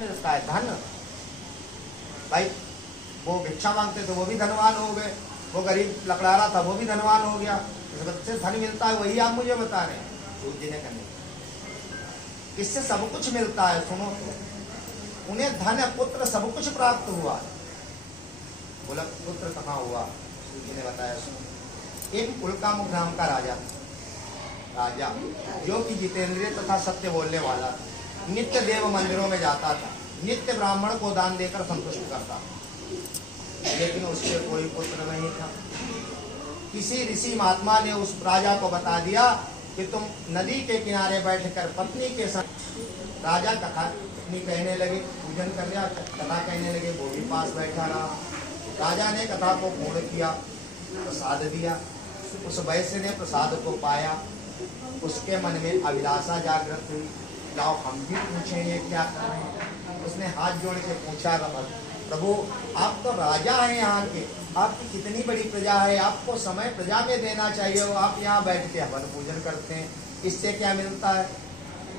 मिलता है धन। भाई वो भिक्षा मांगते थे वो भी धनवान हो गए, वो गरीब लकड़ारा था वो भी धनवान हो गया। इससे धन मिलता है वही आप मुझे बता रहे हैं, सूर्य जी ने कहने इससे सब कुछ मिलता है। सुनो तो उन्हें धन पुत्र सब कुछ प्राप्त हुआ। बोला पुत्र कहाँ हुआ? सूर्य जी ने बताया सुनो, एक उल्कामुख नाम का राजा जो कि जितेंद्रिय तथा सत्य बोलने वाला था, नित्य देव मंदिरों में जाता था, नित्य ब्राह्मण को दान देकर संतुष्ट करता था, लेकिन उसके कोई पुत्र नहीं था। किसी ऋषि महात्मा ने उस राजा को बता दिया कि तुम नदी के किनारे बैठकर पत्नी के संग राजा कथा कहने लगे, पूजन कर लिया, कथा कहने लगे, वो भी पास बैठा रहा। राजा ने कथा को पूर्ण किया, प्रसाद दिया। उस वैश्य ने प्रसाद को पाया, उसके मन में अभिलाषा जागृत हुई, जाओ हम भी पूछें ये क्या कर रहे हैं। उसने हाथ जोड़ के पूछा, प्रभु आप तो राजा हैं यहाँ के, आपकी कितनी बड़ी प्रजा है, आपको समय प्रजा में देना चाहिए, वो आप यहाँ बैठ के हवन पूजन करते हैं, इससे क्या मिलता है?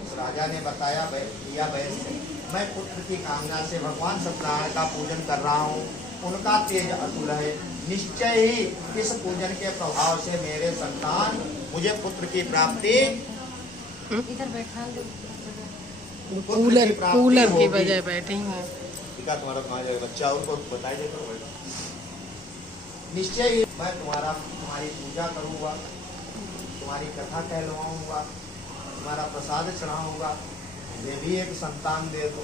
उस राजा ने बताया, भैया वैश्य मैं पुत्र की कामना से भगवान सत्यनारायण का पूजन कर रहा हूँ, उनका तेज अतुल है, निश्चय ही इस पूजन के प्रभाव से मेरे संतान मुझे पुत्र की प्राप्ति इधर बैठा कूलर की बजाय बैठे हैं। तुम्हारा कहाँ जाएगा बच्चा, उनको बताइए तो निश्चय ही मैं तुम्हारी पूजा करूँगा, तुम्हारी कथा कहलवाऊंगा, तुम्हारा प्रसाद चढ़ाऊंगा, मुझे भी एक संतान दे दो।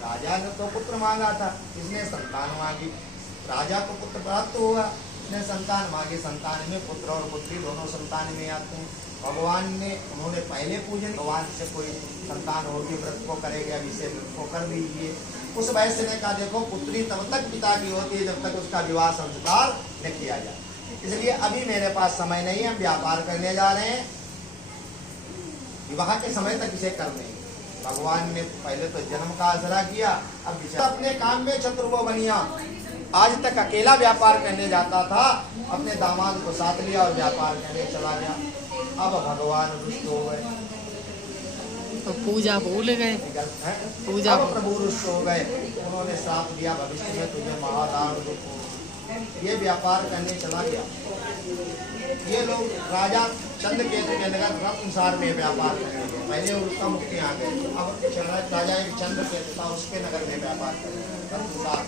राजा ने तो पुत्र मांगा था, इसने संतान मांगी, राजा को पुत्र प्राप्त हुआ, इसने संतान मांगी, संतान में पुत्र और पुत्री दोनों संतान में आते हैं। भगवान ने उन्होंने पहले पूजन, भगवान से कोई संतान होगी व्रत को करेगा, अभी से व्रत को कर दीजिए। उस वैश्य ने कहा देखो पुत्री तब तक पिता की होती है जब तक उसका विवाह संस्कार न किया जाए, इसलिए अभी मेरे पास समय नहीं है, हम व्यापार करने जा रहे हैं, विवाह के समय तक इसे कर देंगे। भगवान ने पहले तो जन्म का आसरा किया, अब अपने काम में चतुर वो बनिया। आज तक अकेला व्यापार करने जाता था, अपने दामाद को साथ लिया और व्यापार करने चला गया। अब भगवान रुष्ट हो गए, तो पूजा भूल गए, पूजा प्रभु रुष्ट हो गए, उन्होंने श्राप दिया भविष्य में तुझे महादारुण दुख हो। ये व्यापार करने चला गया। ये लोग राजा चंद्रकेतु के नगर रत्नसार में व्यापार करने गए, पहले उसका मुक्ति आ गए, अब राजा एक चंद्रकेतु था उसके नगर में व्यापार कर रत्नसार।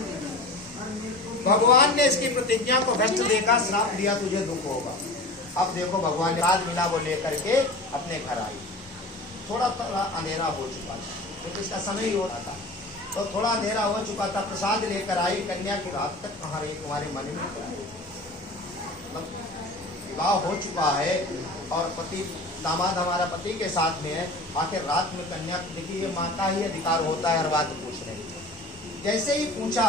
भगवान ने इसकी प्रतिज्ञा को भ्रष्ट देखा, श्राप दिया तुझे दुख होगा। अब देखो भगवान ने राज मिला वो लेकर के अपने घर आई, थोड़ा थोड़ा अंधेरा हो चुका था क्योंकि इसका समय ही होता था, तो थोड़ा अंधेरा हो चुका था। प्रसाद लेकर आई, कन्या की रात तक कहाँ रही तुम्हारे मन में? मतलब विवाह हो चुका है और पति दामाद हमारा पति के साथ में है, आखिर रात में कन्या देखिए ये माँ का ही अधिकार होता है हर बात पूछने। जैसे ही पूछा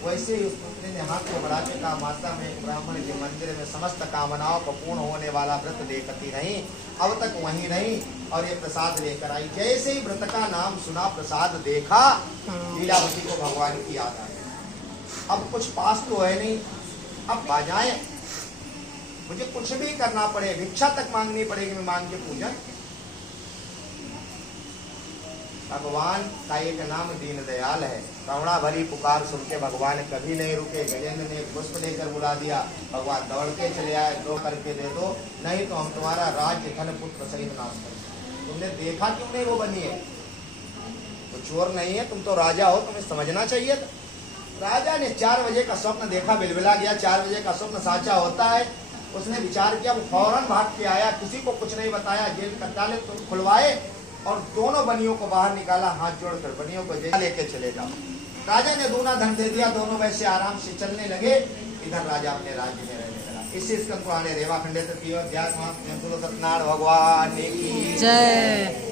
वैसे ही उस पुत्री ने हाथ को बढ़ा के कहा, माता में ब्राह्मण के मंदिर में समस्त कामनाओं को पूर्ण होने वाला व्रत देखती रही, अब तक वहीं रही और ये प्रसाद लेकर आई। जैसे ही व्रत का नाम सुना, प्रसाद देखा, लीलावती को भगवान की याद आई। अब कुछ पास तो है नहीं, अब बाजाए मुझे कुछ भी करना पड़े, भिक्षा तक मांगनी पड़ेगी, मैं मांग के पूजन। भगवान का एक नाम दीन दयाल है। करुणा भरी पुकार सुन के भगवान कभी नहीं रुके, गजेंद्र ने पुष्प लेकर बुला दिया, भगवान दौड़ के चले आए, दो करके दे दो, नहीं तो हम तुम्हारा राज्य धन पुत्र सहित नाश करेंगे। तुमने देखा क्यों नहीं वो बनी है? तो चोर नहीं है, तुम तो राजा हो, तुम्हें समझना चाहिए था। राजा ने 4 बजे का स्वप्न देखा, बिलबिला गया, 4 बजे का स्वप्न साचा होता है। उसने विचार किया, वो फौरन भाग के आया, किसी को कुछ नहीं बताया, जेल कट्टाले खुलवाए और दोनों बनियों को बाहर निकाला, हाथ जोड़कर बनियों को जेल लेके चले जाओ। राजा ने दूना धन दे दिया, दोनों वैसे आराम से चलने लगे। इधर राजा अपने राज्य में रहने लगा। इसी स्कंद पुराने रेवा खंडे सत्यनारायण भगवान की जय।